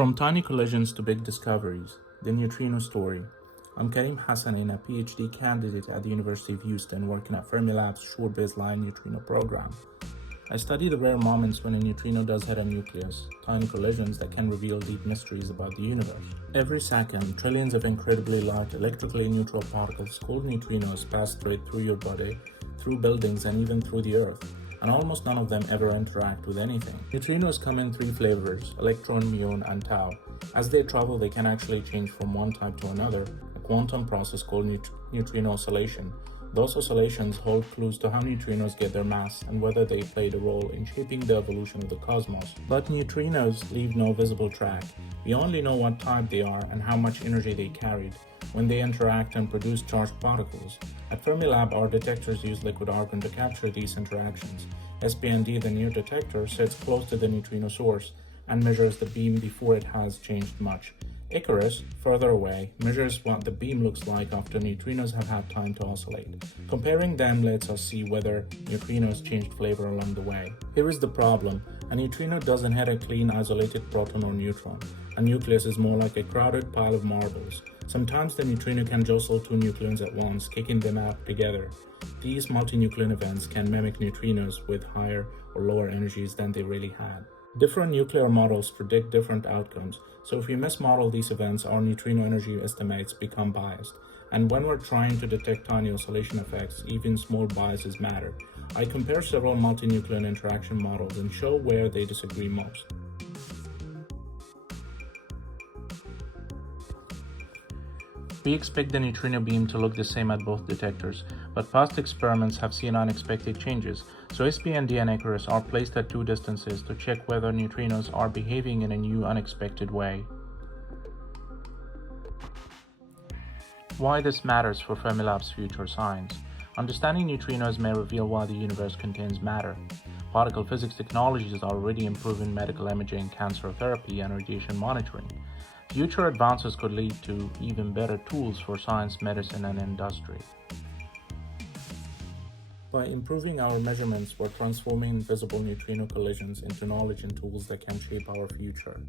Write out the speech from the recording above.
From tiny collisions to big discoveries, the neutrino story. I'm Karim Hassinin, a PhD candidate at the University of Houston working at Fermilab's short baseline neutrino program. I study the rare moments when a neutrino does hit a nucleus, tiny collisions that can reveal deep mysteries about the universe. Every second, trillions of incredibly light, electrically neutral particles called neutrinos pass straight through your body, through buildings, and even through the Earth, and almost none of them ever interact with anything. Neutrinos come in three flavors: electron, muon, and tau. As they travel, they can actually change from one type to another, a quantum process called neutrino oscillation. Those oscillations hold clues to how neutrinos get their mass and whether they played a role in shaping the evolution of the cosmos. But neutrinos leave no visible track. We only know what type they are and how much energy they carried when they interact and produce charged particles. At Fermilab, our detectors use liquid argon to capture these interactions. SPARC, the near detector, sits close to the neutrino source and measures the beam before it has changed much. Icarus, further away, measures what the beam looks like after neutrinos have had time to oscillate. Comparing them lets us see whether neutrinos changed flavor along the way. Here is the problem: a neutrino doesn't hit a clean, isolated proton or neutron. A nucleus is more like a crowded pile of marbles. Sometimes the neutrino can jostle two nucleons at once, kicking them out together. These multinucleon events can mimic neutrinos with higher or lower energies than they really had. Different nuclear models predict different outcomes, so if we mismodel these events, our neutrino energy estimates become biased. And when we're trying to detect tiny oscillation effects, even small biases matter. I compare several multinucleon interaction models and show where they disagree most. We expect the neutrino beam to look the same at both detectors, but past experiments have seen unexpected changes, so SPARC and Icarus are placed at two distances to check whether neutrinos are behaving in a new, unexpected way. Why this matters for Fermilab's future science. Understanding neutrinos may reveal why the universe contains matter. Particle physics technologies are already improving medical imaging, cancer therapy, and radiation monitoring. Future advances could lead to even better tools for science, medicine, and industry. By improving our measurements, we're transforming invisible neutrino collisions into knowledge and tools that can shape our future.